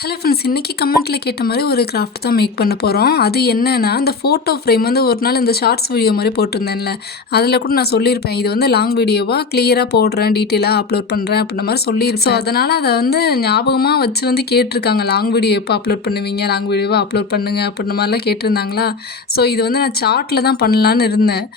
Hello friends, இன்றைக்கி கமெண்ட்டில் கேட்ட மாதிரி ஒரு கிராஃப்ட் தான் மேக் பண்ண போகிறோம். அது என்னென்னா, இந்த ஃபோட்டோ ஃப்ரேம் வந்து ஒரு நாள் இந்த ஷார்ட்ஸ் வீடியோ மாதிரி போட்டிருந்தேன்ல, அதில் கூட நான் சொல்லியிருப்பேன், இது வந்து லாங் வீடியோவாக கிளியராக போடுறேன், டீட்டெயிலாக அப்லோட் பண்ணுறேன் அப்படின்ற மாதிரி சொல்லியிருப்பேன். ஸோ அதனால் அதை வந்து ஞாபகமாக வச்சு வந்து கேட்டிருக்காங்க, லாங் வீடியோ எப்போ அப்லோட் பண்ணுவீங்க, லாங் வீடியோவாக அப்லோட் பண்ணுங்க அப்படின்ற மாதிரிலாம் கேட்டிருந்தாங்களா. ஸோ இது வந்து நான் சார்ட்டில் தான் பண்ணலான்னு இருந்தேன்.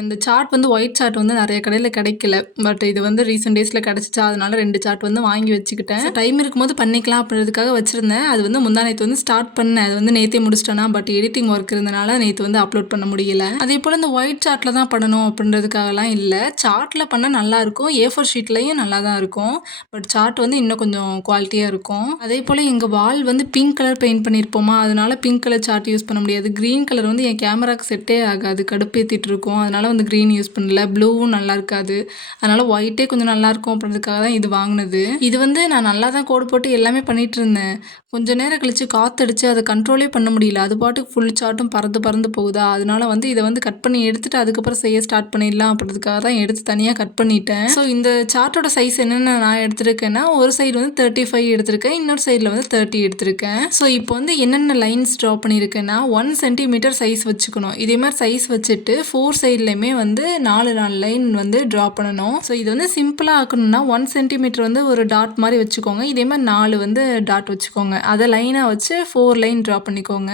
இந்த சார்ட் வந்து ஒயிட் சார்ட் வந்து நிறைய கடையில் கிடைக்கல. பட் இது வந்து ரீசெண்ட் டேஸில் கிடச்சிச்சா, அதனால 2 சார்ட் வந்து வாங்கி வச்சுக்கிட்டேன். டைம் இருக்கும்போது பண்ணிக்கலாம் அப்படின்றதுக்காக வச்சுருந்தேன். அது வந்து முந்தா நேற்று வந்து ஸ்டார்ட் பண்ணேன். அது வந்து நேற்றே முடிச்சிட்டேன்னா, பட் எடிட்டிங் ஒர்க் இருந்தனால நேற்று வந்து அப்லோட் பண்ண முடியல. அதே போல் இந்த ஒயிட் சார்ட்டில் தான் பண்ணணும் அப்படின்றதுக்காகலாம் இல்லை. சார்ட்டில் பண்ணால் நல்லாயிருக்கும், A4 ஷீட்லேயும் நல்லா தான் இருக்கும். பட் சார்ட் வந்து இன்னும் கொஞ்சம் குவாலிட்டியாக இருக்கும். அதே போல் எங்கள் வால் வந்து பிங்க் கலர் பெயிண்ட் பண்ணியிருப்போமா, அதனால பிங்க் கலர் சார்ட் யூஸ் பண்ண முடியாது. க்ரீன் கலர் வந்து என் கேமராக்கு செட்டே ஆகாது, கடுப்பேற்றிட்டு இருக்கும். அதனால் வந்து க்ரீன் யூஸ் பண்ணல. ப்ளூவும் நல்லா இருக்காது. அதனால் ஒயிட்டே கொஞ்சம் நல்லாயிருக்கும் அப்படின்றதுக்காக தான் இது வாங்கினது. இது வந்து நான் நல்லா தான் கோடு போட்டு எல்லாமே பண்ணிகிட்டு இருந்தேன். கொஞ்சம் நேரம் கழித்து காற்றடிச்சு அதை கண்ட்ரோலே பண்ண முடியல. அது பாட்டுக்கு ஃபுல் சார்ட்டும் பறந்து பறந்து போகுதா, அதனால் வந்து இதை வந்து கட் பண்ணி எடுத்துகிட்டு அதுக்கப்புறம் செய்ய ஸ்டார்ட் பண்ணிடலாம் அப்படின்றதுக்காக தான் எடுத்து தனியாக கட் பண்ணிட்டேன். ஸோ இந்த சார்ட்டோட சைஸ் என்னென்ன நான் எடுத்திருக்கேன்னா, ஒரு சைடு வந்து 35 எடுத்திருக்கேன், இன்னொரு சைடில் வந்து 30 எடுத்திருக்கேன். ஸோ இப்போ வந்து என்னென்ன லைன்ஸ் ட்ரா பண்ணியிருக்கேன்னா, 1 சென்டிமீட்டர் சைஸ் வச்சுக்கணும். இதே மாதிரி சைஸ் வச்சுட்டு 4 சைட்லையுமே வந்து 4 லைன் வந்து ட்ரா பண்ணணும். ஸோ இது வந்து சிம்பிளாக ஆக்கணும்னா 1 சென்டிமீட்டர் வந்து ஒரு டாட் மாதிரி வச்சுக்கோங்க. இதே மாதிரி 4 வந்து டாட் வச்சுக்கோங்க. அதை லைனாக வச்சு 4 லைன் ட்ரா பண்ணிக்கோங்க.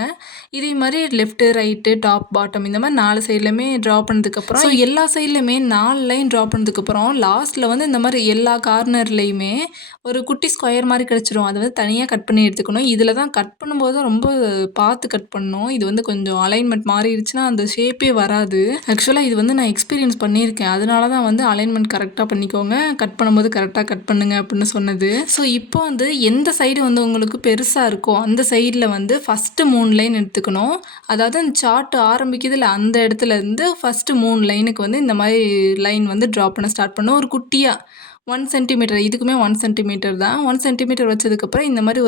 இதே மாதிரி லெஃப்ட்டு, ரைட்டு, டாப், பாட்டம் இந்த மாதிரி 4 சைட்லையுமே ட்ரா பண்ணதுக்கப்புறம், ஸோ எல்லா சைட்லையுமே 4 லைன் ட்ரா பண்ணதுக்கப்புறம் லாஸ்ட்டில் வந்து இந்த மாதிரி எல்லா கார்னர்லேயுமே ஒரு குட்டி ஸ்கொயர் மாதிரி கிடச்சிரும். அதை வந்து தனியாக கட் பண்ணி எடுத்துக்கணும். இதில் தான் கட் பண்ணும்போது தான் ரொம்ப பார்த்து கட் பண்ணணும். இது வந்து கொஞ்சம் அலைன்மெண்ட் மாறிடுச்சுன்னா அந்த ஷேப்பே வராது. ஆக்சுவலாக இது வந்து நான் எக்ஸ்பீரியன்ஸ் பண்ணியிருக்கேன். அதனால தான் வந்து அலைன்மெண்ட் கரெக்டாக பண்ணிக்கோங்க, கட் பண்ணும்போது கரெக்டாக கட் பண்ணுங்க அப்படின்னு சொன்னது. ஸோ இப்போ வந்து எந்த சைடு வந்து உங்களுக்கு பெருசாக இருக்கோ அந்த சைடில் வந்து ஃபஸ்ட்டு 3 லைன் எடுத்துக்கணும். அதாவது அந்த சார்ட் ஆரம்பிக்குதுல அந்த இடத்துல இருந்து ஃபஸ்ட்டு 3 லைனுக்கு வந்து இந்த மாதிரி லைன் வந்து ட்ரா பண்ண ஸ்டார்ட் பண்ணணும். ஒரு குட்டியாக 1 சென்டிமீட்டர், இதுக்குமே 1 சென்டிமீட்டர் தான். 1 சென்டிமீட்டர் வச்சதுக்கப்புறம் இந்த மாதிரி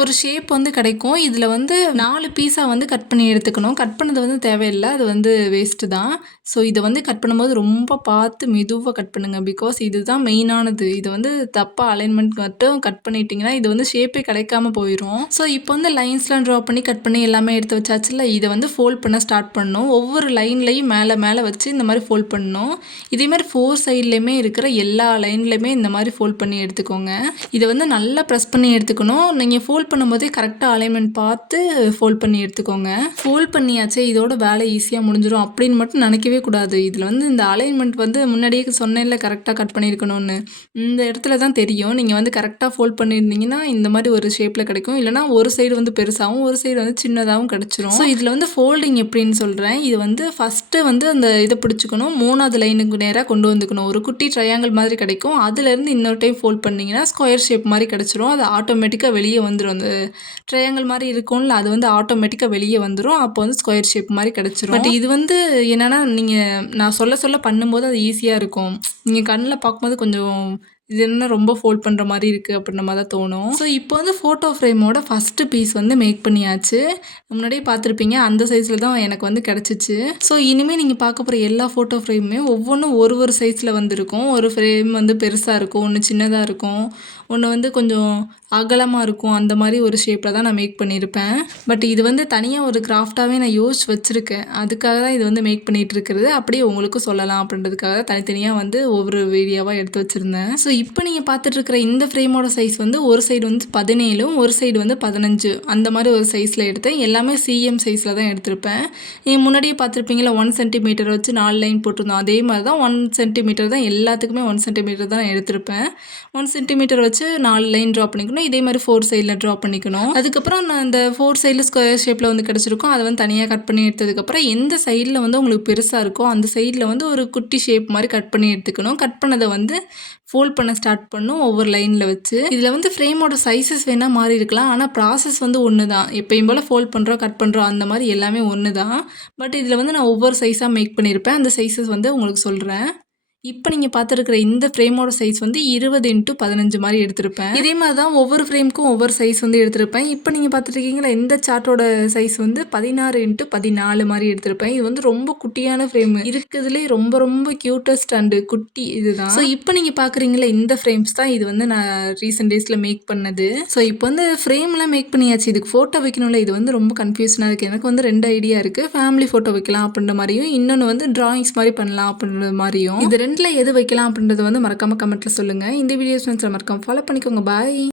ஒரு ஷேப் வந்து கிடைக்கும். இதில் வந்து 4 பீஸாக வந்து கட் பண்ணி எடுத்துக்கணும். கட் பண்ணது வந்து தேவையில்லை, அது வந்து வேஸ்ட்டு தான். ஸோ இதை வந்து கட் பண்ணும்போது ரொம்ப பார்த்து மெதுவாக கட் பண்ணுங்கள். பிகாஸ் இதுதான் மெயினானது. இது வந்து தப்பாக அலைன்மெண்ட் மட்டும் கட் பண்ணிட்டீங்கன்னா இது வந்து ஷேப்பே கிடைக்காம போயிடும். ஸோ இப்போ வந்து லைன்ஸ்லாம் ட்ரா பண்ணி கட் பண்ணி எல்லாமே எடுத்து வச்சாச்சுல, இதை வந்து ஃபோல்ட் பண்ண ஸ்டார்ட் பண்ணணும். ஒவ்வொரு லைன்லையும் மேலே மேலே வச்சு இந்த மாதிரி ஃபோல்ட் பண்ணணும். இதேமாதிரி 4 சைட்லேயுமே இருக்கிற எல்லா லைன்லையுமே இந்த மாதிரி ஃபோல்ட் பண்ணி எடுத்துக்கோங்க. இதை வந்து நல்லா ப்ரெஸ் பண்ணி எடுத்துக்கணும். நீங்கள் ஃபோல்ட் பண்ணும்போதே கரெக்டாக அலைன்மெண்ட் பார்த்து ஃபோல்ட் பண்ணி எடுத்துக்கோங்க. ஃபோல்ட் பண்ணியாச்சே, இதோட வேலை ஈஸியாக முடிஞ்சிடும் அப்படின்னு மட்டும் நினைக்கவே கூடாது. இதில் வந்து இந்த அலைன்மெண்ட் வந்து முன்னாடியே சொன்னேன்ல கரெக்டாக கட் பண்ணியிருக்கணும்னு, இந்த இடத்துல தான் தெரியும். நீங்கள் வந்து கரெக்டாக ஃபோல்ட் பண்ணியிருந்தீங்கன்னா இந்த மாதிரி ஒரு ஷேப்பில் கிடைக்கும். இல்லைனா ஒரு சைடு வந்து பெருசாகவும் ஒரு சைடு வந்து சின்னதாகவும் கிடச்சிரும். ஸோ இதில் வந்து ஃபோல்டிங் எப்படின்னு சொல்கிறேன். இது வந்து ஃபஸ்ட்டு வந்து அந்த இதை பிடிச்சிக்கணும். 3வது லைனுக்கு நேராக கொண்டு வந்துக்கணும். ஒரு குட்டி ட்ரையாங்கிள் மாதிரி கிடைக்கும். அதுலேருந்து இன்னொரு டைம் ஃபோல்ட் பண்ணிங்கன்னா ஸ்கொயர் ஷேப் மாதிரி கிடச்சிரும். அது ஆட்டோமேட்டிக்காக வெளியே வந்துடும். அந்த ட்ரையாங்கிள் மாதிரி இருக்கும்ல, அது வந்து ஆட்டோமேட்டிக்காக வெளியே வந்துடும். அப்போ வந்து ஸ்கொயர் ஷேப் மாதிரி கிடச்சிரும். பட் இது வந்து என்னென்னா, நான் சொல்ல சொல்ல பண்ணும்போது அது ஈஸியாக இருக்கும். நீங்கள் கண்ணில் பார்க்கும்போது கொஞ்சம் இது என்ன ரொம்ப ஃபோல்ட் பண்ணுற மாதிரி இருக்குது அப்படின்ற மாதிரி தான் தோணும். ஸோ இப்போ வந்து ஃபோட்டோ ஃப்ரேமோட ஃபஸ்ட்டு பீஸ் வந்து மேக் பண்ணியாச்சு. முன்னாடியே பார்த்துருப்பீங்க, அந்த சைஸில் தான் எனக்கு வந்து கிடச்சிச்சு. ஸோ இனிமேல் நீங்கள் பார்க்க போகிற எல்லா ஃபோட்டோ ஃப்ரேமுமே ஒவ்வொன்றும் ஒரு சைஸில் வந்துருக்கும். ஒரு ஃப்ரேம் வந்து பெருசாக இருக்கும், ஒன்று சின்னதாக இருக்கும், ஒன்று வந்து கொஞ்சம் அகலமாக இருக்கும். அந்த மாதிரி ஒரு ஷேப்பில் தான் நான் மேக் பண்ணியிருப்பேன். பட் இது வந்து தனியாக ஒரு கிராஃப்டாகவே நான் யோசிச்சு வச்சுருக்கேன். அதுக்காக தான் இது வந்து மேக் பண்ணிகிட்டு இருக்கிறது. அப்படியே உங்களுக்கும் சொல்லலாம் அப்படின்றதுக்காக தான் தனித்தனியாக வந்து ஒவ்வொரு வீடியோவாக எடுத்து வச்சுருந்தேன். ஸோ இப்போ நீங்கள் பார்த்துட்ருக்கிற இந்த ஃப்ரேமோட சைஸ் வந்து ஒரு சைடு வந்து 17, ஒரு சைடு வந்து 15 அந்த மாதிரி ஒரு சைஸில் எடுத்தேன். எல்லாமே CM சைஸில் தான் எடுத்திருப்பேன். நீங்கள் முன்னாடியே பார்த்துருப்பீங்களா, 1 சென்டிமீட்டர் வச்சு 4 லைன் போட்டிருந்தோம். அதே மாதிரி தான் 1 சென்டிமீட்டர் தான் எல்லாத்துக்குமே 1 சென்டிமீட்டர் தான் எடுத்திருப்பேன். 1 சென்டிமீட்டர் வச்சு 4 லைன் ட்ரா பண்ணிக்கணும். இதே மாதிரி 4 சைடில் ட்ரா பண்ணிக்கணும். அதுக்கப்புறம் நான் அந்த 4 சைடில் ஸ்கொயர் ஷேப்பில் வந்து கிடச்சிருக்கும். அதை வந்து தனியாக கட் பண்ணி எடுத்ததுக்கப்புறம் எந்த சைடில் வந்து உங்களுக்கு பெருசாக இருக்கோ அந்த சைடில் வந்து ஒரு குட்டி ஷேப் மாதிரி கட் பண்ணி எடுத்துக்கணும். கட் பண்ணதை வந்து ஃபோல்ட் பண்ண ஸ்டார்ட் பண்ணும் ஒவ்வொரு லைனில் வச்சு. இதில் வந்து ஃப்ரேமோட சைஸஸ் வேணால் மாறி இருக்கலாம், ஆனால் ப்ராசஸ் வந்து ஒன்று தான். எப்பயும் போல் ஃபோல்ட் பண்ணுறோம், கட் பண்ணுறோம், அந்த மாதிரி எல்லாமே ஒன்று தான். பட் இதில் வந்து நான் ஒவ்வொரு சைஸாக மேக் பண்ணியிருப்பேன். அந்த சைஸஸ் வந்து உங்களுக்கு சொல்கிறேன். இப்போ நீங்கள் பார்த்துருக்குற இந்த ஃப்ரேமோட சைஸ் வந்து 20x15 மாதிரி எடுத்திருப்பேன். இதே மாதிரி தான் ஒவ்வொரு ஃப்ரேமுக்கும் ஒவ்வொரு சைஸ் வந்து எடுத்திருப்பேன். இப்போ நீங்கள் பார்த்துருக்கீங்களா இந்த சார்ட்டோட சைஸ் வந்து 16x14 மாதிரி எடுத்திருப்பேன். இது வந்து ரொம்ப குட்டியான ஃப்ரேமு, இருக்கிறதுலே ரொம்ப ரொம்ப க்யூட்டஸ்ட் அண்டு குட்டி இதுதான். ஸோ இப்போ நீங்கள் பார்க்குறீங்களா இந்த ஃப்ரேம்ஸ் தான். இது வந்து நான் ரீசெண்ட் டேஸில் மேக் பண்ணது. ஸோ இப்போ வந்து ஃப்ரேம்லாம் மேக் பண்ணியாச்சு. இதுக்கு ஃபோட்டோ வைக்கணும்ல, இது வந்து ரொம்ப கன்ஃபியூஷனாக இருக்குது. எனக்கு வந்து 2 ஐடியா இருக்குது. ஃபேமிலி ஃபோட்டோ வைக்கலாம் அப்படின்ற மாதிரியும், இன்னொன்று வந்து ட்ராயிங்ஸ் மாதிரி பண்ணலாம் அப்படின்ற மாதிரியும். இது ரெண்டில் எது வைக்கலாம் அப்படின்றத வந்து மறக்காமல் கமெண்ட்டில் சொல்லுங்கள். இந்த வீடியோஸ் மறக்காமல் ஃபாலோ பண்ணிக்கோங்க. பாய்.